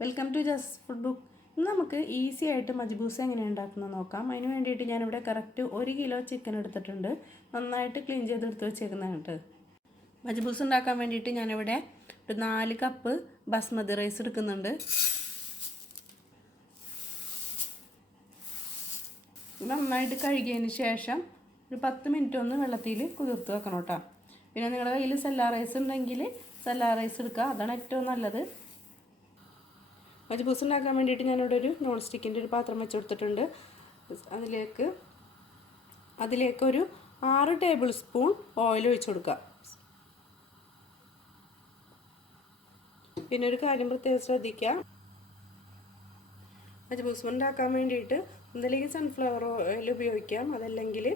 Welcome to just food book. ഇന്ന് നമുക്ക് easy ആയിട്ട് മജ്ബൂസ് എങ്ങനെ ഉണ്ടാക്കുന്നത് നോക്കാം. അതിന് വേണ്ടിയിട്ട് ഞാനിവിടെ കറക്റ്റ് 1 കിലോ ചിക്കൻ എടുത്തിട്ടുണ്ട്. നന്നായിട്ട് ക്ലീൻ ചെയ്തെടുത്ത് വെച്ചേക്കുന്നതാണ്. മജ്ബൂസ് ഉണ്ടാക്കാൻ വേണ്ടിയിട്ട് ഞാനിവിടെ ഒരു 4 കപ്പ് ബസ്മതി റൈസ് എടുക്കുന്നുണ്ട്. നന്നായിട്ട് കഴുകിയതിന് ശേഷം ഒരു 10 മിനിറ്റ് ഒന്ന് വെള്ളത്തിൽ കുതിർത്ത് വെക്കണം കേട്ടോ. പിന്നെ നിങ്ങളുടെ കയ്യിൽ സെല്ലാ റൈസ് ഉണ്ടെങ്കിൽ സെല്ലാ റൈസ് എടുക്കുക, അതാണ് ഏറ്റവും നല്ലത്. മജ്ബൂസ് ഉണ്ടാക്കാൻ വേണ്ടിയിട്ട് ഞാനിവിടെ ഒരു നോൺ സ്റ്റിക്കിൻ്റെ ഒരു പാത്രം വെച്ച് കൊടുത്തിട്ടുണ്ട്. അതിലേക്കൊരു 6 ടേബിൾ സ്പൂൺ ഓയിൽ ഒഴിച്ച് കൊടുക്കുക. പിന്നെ ഒരു കാര്യം പ്രത്യേകം ശ്രദ്ധിക്കുക, മജ്ബൂസ് ഉണ്ടാക്കാൻ വേണ്ടിയിട്ട് ഒന്നില്ലെങ്കിൽ സൺഫ്ലവർ ഓയിൽ ഉപയോഗിക്കാം, അതല്ലെങ്കിൽ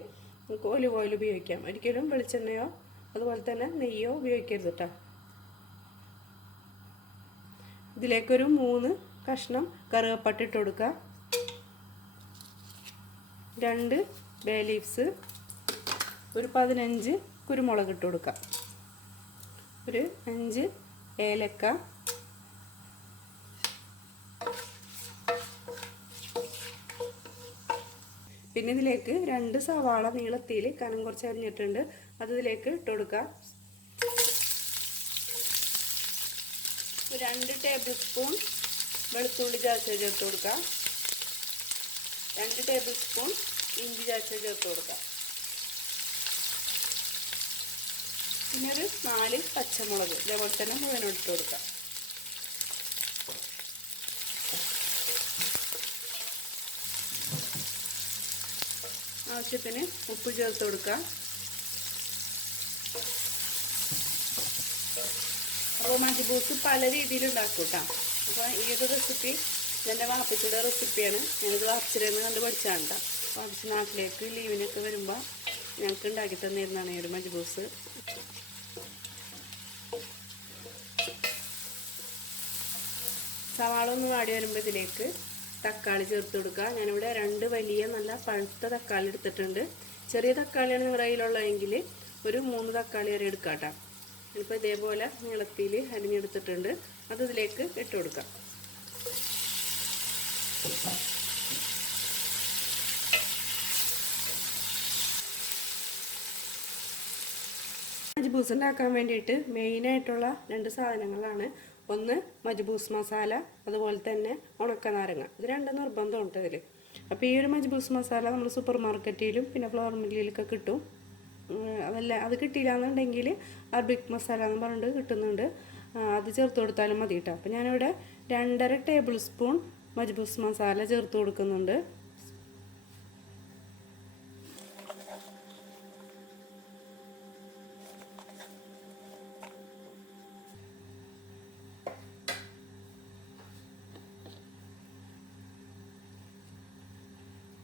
നമുക്ക് ഒലിവ് ഓയിൽ ഉപയോഗിക്കാം. ഒരിക്കലും വെളിച്ചെണ്ണയോ അതുപോലെ തന്നെ നെയ്യോ ഉപയോഗിക്കരുത് കേട്ടോ. ഇതിലേക്കൊരു 3 കഷ്ണം കറുവപ്പട്ട ഇട്ട് കൊടുക്കുക, 2 ബേ ലീവ്സ്, ഒരു 15 കുരുമുളക് ഇട്ട് കൊടുക്കുക, ഒരു 5 ഏലക്ക, പിന്നെ ഇതിലേക്ക് 2 സവാള നീളത്തിൽ കനം കുറച്ച് അരിഞ്ഞിട്ടുണ്ട്, അത് ഇതിലേക്ക് ഇട്ട് കൊടുക്കുക. 2 ടേബിൾ സ്പൂൺ വെളുത്തുള്ളി ചതച്ചത് ചേർത്ത് കൊടുക്കുക, 2 ടേബിൾ സ്പൂൺ ഇഞ്ചി ചതച്ചത് ചേർത്ത് കൊടുക്കുക, പിന്നെ ഒരു 4 പച്ചമുളക് ഇതേപോലെ തന്നെ മുഴുവൻ ഇട്ട് കൊടുക്കുക. ആവശ്യത്തിന് ഉപ്പ് ചേർത്ത് കൊടുക്കുക. അപ്പോൾ മജ്ബൂസ് പല രീതിയിൽ ഉണ്ടാക്കും കേട്ടോ. അപ്പോൾ ഈ ഒരു റെസിപ്പി എൻ്റെ വാപ്പച്ചിയുടെ റെസിപ്പിയാണ്. ഞാനിത് വാപ്പച്ചിരുന്ന് കണ്ട് പഠിച്ചാണ് കേട്ടോ. വാപ്പച്ചി നാട്ടിലേക്ക് ലീവിനൊക്കെ വരുമ്പോൾ ഞങ്ങൾക്ക് ഉണ്ടാക്കി തന്നിരുന്നതാണ് ഈ ഒരു മജ്ബൂസ്. സവാള ഒന്ന് വാടി വരുമ്പോൾ ഇതിലേക്ക് തക്കാളി ചേർത്ത് കൊടുക്കുക. ഞാനിവിടെ 2 വലിയ നല്ല പഴുത്ത തക്കാളി എടുത്തിട്ടുണ്ട്. ചെറിയ തക്കാളിയാണ് നിങ്ങളുടെ കയ്യിലുള്ളതെങ്കിൽ ഒരു 3 തക്കാളി വരെ എടുക്കാം കേട്ടോ. ഇപ്പോൾ ഇതേപോലെ നീളത്തിൽ അരിഞ്ഞെടുത്തിട്ടുണ്ട്, അത് ഇതിലേക്ക് ഇട്ട് കൊടുക്കാം. മജ്ബൂസ് ഉണ്ടാക്കാൻ വേണ്ടിയിട്ട് മെയിനായിട്ടുള്ള 2 സാധനങ്ങളാണ്. ഒന്ന് മജ്ബൂസ് മസാല, അതുപോലെ തന്നെ ഉണക്കനാരങ്ങ. ഇത് 2 നിർബന്ധമുണ്ട് ഇതിൽ. അപ്പോൾ ഈ ഒരു മജ്ബൂസ് മസാല നമ്മൾ സൂപ്പർ മാർക്കറ്റിലും പിന്നെ ഫ്ലവർ മില്ലിലൊക്കെ കിട്ടും. അത് കിട്ടിയില്ല എന്നുണ്ടെങ്കിൽ അറബിക് മസാല എന്ന് പറഞ്ഞിട്ട് കിട്ടുന്നുണ്ട്, അത് ചേർത്ത് കൊടുത്താലും മതി കേട്ടോ. അപ്പോൾ ഞാനിവിടെ 2.5 ടേബിൾ സ്പൂൺ മജ്ബൂസ് മസാല ചേർത്ത് കൊടുക്കുന്നുണ്ട്.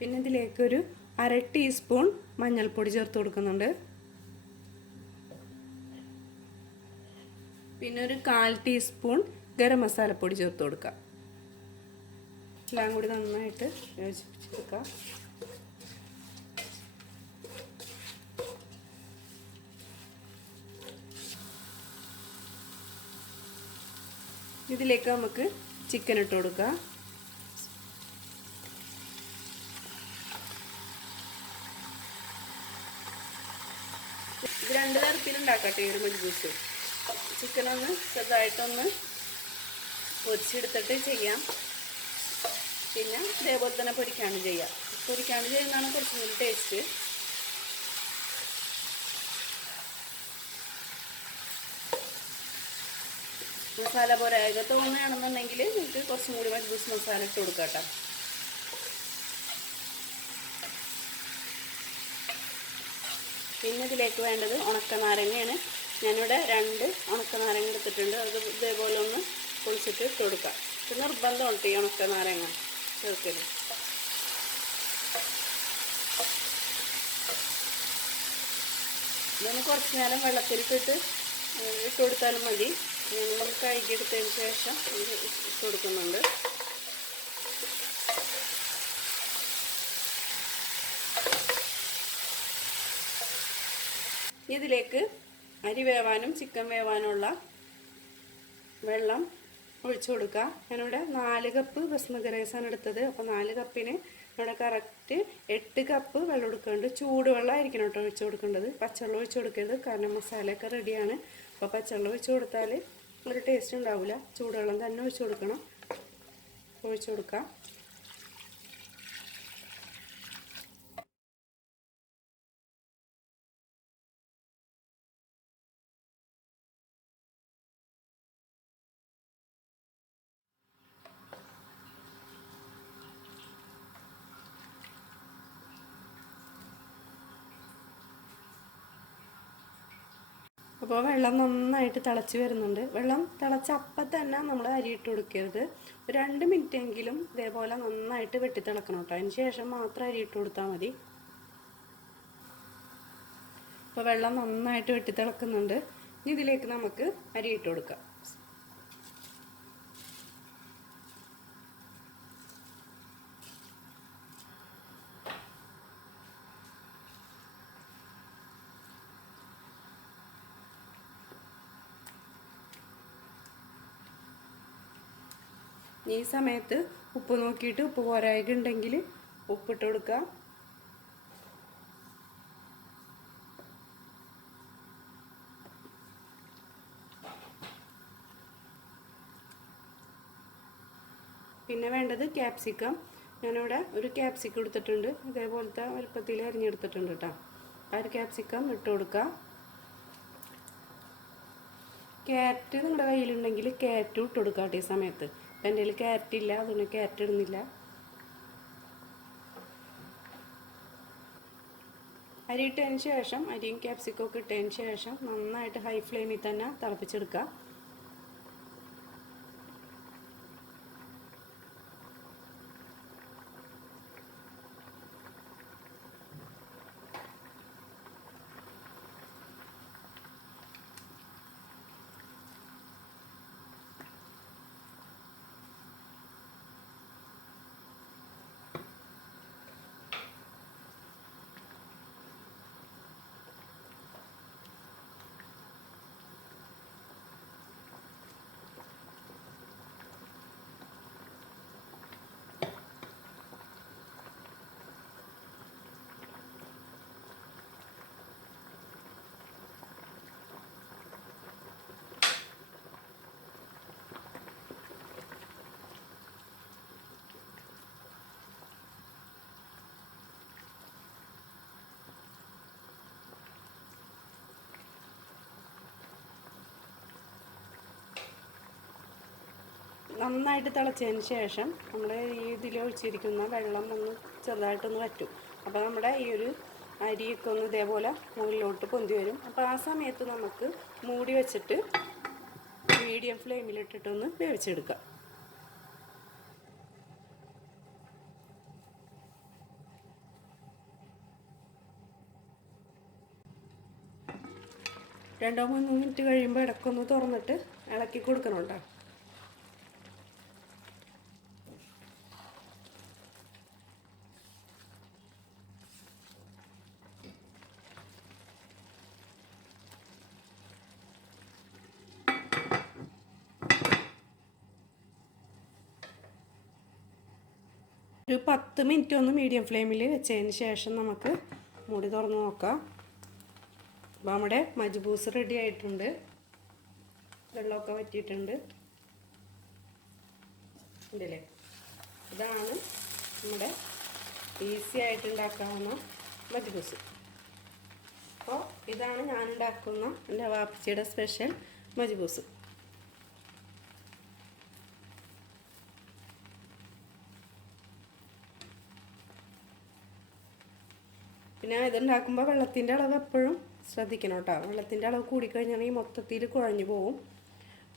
പിന്നെ ഇതിലേക്കൊരു 1/2 ടീസ്പൂൺ മഞ്ഞൾപ്പൊടി ചേർത്ത് കൊടുക്കുന്നുണ്ട്. പിന്നെ ഒരു 1/4 ടീസ്പൂൺ ഗരം മസാലപ്പൊടി ചേർത്ത് കൊടുക്കുക. എല്ലാം കൂടി നന്നായിട്ട് യോജിപ്പിച്ചെടുക്കുക. ഇതിലേക്ക് നമുക്ക് ചിക്കൻ ഇട്ട് കൊടുക്കുക. ഇത് 2 തരത്തിലുണ്ടാക്കട്ടെ ഈ ഒരു മജ്ബൂസ്. ചിക്കനൊന്ന് ചെറുതായിട്ടൊന്ന് പൊരിച്ചെടുത്തിട്ട് ചെയ്യാം, പിന്നെ ഇതേപോലെ തന്നെ പൊരിക്കാണ്ട് ചെയ്യാം. പൊരിക്കാണ്ട് ചെയ്യുന്നതാണ് കുറച്ചും കൂടി ടേസ്റ്റ്. മസാല പോരായ തോന്നുകയാണെന്നുണ്ടെങ്കിൽ നിങ്ങൾക്ക് കുറച്ചും കൂടി മജ്ബൂസ് മസാല ഇട്ട് കൊടുക്കാം കേട്ടോ. പിന്നെ ഇതിലേക്ക് വേണ്ടത് ഉണക്കനാരങ്ങയാണ്. ഞാനിവിടെ 2 ഉണക്കനാരങ്ങ എടുത്തിട്ടുണ്ട്, അത് ഇതേപോലെ ഒന്ന് പൊളിച്ചിട്ട് ഇട്ട് കൊടുക്കാം. ഇത് നിർബന്ധമുണ്ട് ഈ ഉണക്കനാരങ്ങ ചേർക്കല്. ഇതൊന്ന് കുറച്ച് നേരം വെള്ളത്തിലിട്ടിട്ട് ഇട്ട് കൊടുത്താലും മതി. നമ്മൾ കഴുകിയെടുത്തതിന് ശേഷം ഇട്ട് കൊടുക്കുന്നുണ്ട്. ഇതിലേക്ക് അരി വേവാനും ചിക്കൻ വേവാനുള്ള വെള്ളം ഒഴിച്ചു കൊടുക്കുക. ഞാനിവിടെ 4 കപ്പ് ബസ്മതി റൈസാണ് എടുത്തത്. അപ്പോൾ 4 കപ്പിന് ഇവിടെ കറക്റ്റ് 8 കപ്പ് വെള്ളം എടുക്കുന്നുണ്ട്. ചൂടുവെള്ളം ആയിരിക്കണം കേട്ടോ ഒഴിച്ചു കൊടുക്കേണ്ടത്. പച്ചവെള്ളം ഒഴിച്ചു കൊടുക്കരുത്, കാരണം മസാലയൊക്കെ റെഡിയാണ്. അപ്പോൾ പച്ചവെള്ളം ഒഴിച്ചു കൊടുത്താൽ ഒരു ടേസ്റ്റ് ഉണ്ടാവില്ല. ചൂടുവെള്ളം തന്നെ ഒഴിച്ചു കൊടുക്കണം. ഒഴിച്ചു കൊടുക്കുക. അപ്പോൾ വെള്ളം നന്നായിട്ട് തിളച്ച് വരുന്നുണ്ട്. വെള്ളം തിളച്ച അപ്പം തന്നെ നമ്മൾ അരി ഇട്ട് കൊടുക്കരുത്. ഒരു 2 മിനിറ്റെങ്കിലും ഇതേപോലെ നന്നായിട്ട് വെട്ടി തിളക്കണം കേട്ടോ. അതിന് ശേഷം മാത്രം അരി ഇട്ട് കൊടുത്താൽ മതി. അപ്പോൾ വെള്ളം നന്നായിട്ട് വെട്ടി തിളക്കുന്നുണ്ട്. ഇനി ഇതിലേക്ക് നമുക്ക് അരി ഇട്ട് കൊടുക്കാം. ഈ സമയത്ത് ഉപ്പ് നോക്കിയിട്ട് ഉപ്പ് പോരായിട്ടുണ്ടെങ്കിൽ ഉപ്പിട്ട് കൊടുക്കുക. പിന്നെ വേണ്ടത് ക്യാപ്സിക്കം. ഞാനിവിടെ ഒരു ക്യാപ്സിക്കം എടുത്തിട്ടുണ്ട്. ഇതേപോലത്തെ വലുപ്പത്തിൽ അരിഞ്ഞെടുത്തിട്ടുണ്ട് കേട്ടോ. ആ ഒരു ക്യാപ്സിക്കം ഇട്ട് കൊടുക്കുക. ക്യാരറ്റ് നിങ്ങളുടെ കയ്യിലുണ്ടെങ്കിൽ ക്യാരറ്റും ഇട്ട് കൊടുക്കുക കേട്ടോ ഈ സമയത്ത്. അപ്പം എൻ്റെ കയ്യിൽ ക്യാരറ്റ് ഇല്ല, അതുകൊണ്ട് ക്യാരറ്റ് ഇടുന്നില്ല. അരി ഇട്ടതിന് ശേഷം, അരിയും ക്യാപ്സിക്കം ഒക്കെ ഇട്ടതിന് ശേഷം നന്നായിട്ട് ഹൈ ഫ്ലെയിമിൽ തന്നെ തിളപ്പിച്ചെടുക്കുക. നന്നായിട്ട് തിളച്ചതിന് ശേഷം നമ്മൾ ഈ ഇതിൽ ഒഴിച്ചിരിക്കുന്ന വെള്ളം ഒന്ന് ചെറുതായിട്ടൊന്ന് വറ്റും. അപ്പോൾ നമ്മുടെ ഈ ഒരു അരിയൊക്കെ ഒന്ന് ഇതേപോലെ മുകളിലോട്ട് പൊന്തി വരും. അപ്പോൾ ആ സമയത്ത് നമുക്ക് മൂടി വെച്ചിട്ട് മീഡിയം ഫ്ലെയിമിലിട്ടിട്ടൊന്ന് വേവിച്ചെടുക്കാം. രണ്ടോ 3 മിനിറ്റ് കഴിയുമ്പോൾ ഇടയ്ക്കൊന്ന് തുറന്നിട്ട് ഇളക്കി കൊടുക്കണം കേട്ടോ. ഒരു 10 മിനിറ്റ് ഒന്ന് മീഡിയം ഫ്ലെയിമിൽ വെച്ചതിന് ശേഷം നമുക്ക് മൂടി തുറന്ന് നോക്കാം. അപ്പോൾ നമ്മുടെ മജ്ബൂസ് റെഡി ആയിട്ടുണ്ട്. വെള്ളമൊക്കെ വറ്റിയിട്ടുണ്ട്. ഉണ്ടല്ലേ? ഇതാണ് നമ്മുടെ ഈസി ആയിട്ട് ഉണ്ടാക്കാവുന്ന മജ്ബൂസ്. അപ്പോൾ ഇതാണ് ഞാനുണ്ടാക്കുന്ന എൻ്റെ വാപ്പച്ചിയുടെ സ്പെഷ്യൽ മജ്ബൂസ്. പിന്നെ ഇതുണ്ടാക്കുമ്പോൾ വെള്ളത്തിൻ്റെ അളവ് എപ്പോഴും ശ്രദ്ധിക്കണം കേട്ടോ. വെള്ളത്തിൻ്റെ അളവ് കൂടിക്കഴിഞ്ഞാണെങ്കിൽ മൊത്തത്തിൽ കുഴഞ്ഞു പോവും.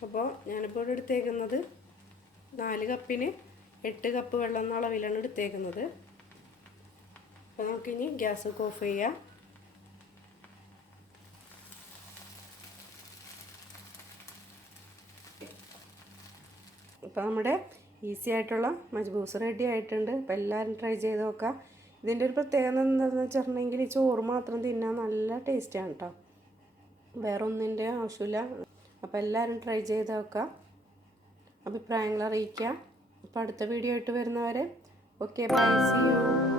അപ്പോൾ ഞാനിപ്പോൾ ഇവിടെ എടുത്തേക്കുന്നത് 4 കപ്പിന് 8 കപ്പ് വെള്ളം എന്ന അളവിലാണ് എടുത്തേക്കുന്നത്. അപ്പോൾ നമുക്കിനി ഗ്യാസൊക്കെ ഓഫ് ചെയ്യാം. അപ്പോൾ നമ്മുടെ ഈസി ആയിട്ടുള്ള മജ്ബൂസ് റെഡി ആയിട്ടുണ്ട്. അപ്പോൾ എല്ലാവരും ട്രൈ ചെയ്ത് നോക്കാം. ഇതിൻ്റെ ഒരു പ്രത്യേകത എന്താണെന്ന് വെച്ചിട്ടുണ്ടെങ്കിൽ ചോറ് മാത്രം തിന്നാൻ നല്ല ടേസ്റ്റാണ് കേട്ടോ. വേറെ ഒന്നിൻ്റെ ആവശ്യമില്ല. അപ്പോൾ എല്ലാവരും ട്രൈ ചെയ്ത് നോക്കാം. അഭിപ്രായങ്ങൾ അറിയിക്കുക. അപ്പോൾ അടുത്ത വീഡിയോ ആയിട്ട് വരുന്നവരെ ഓക്കെ ബൈ, സീ യു.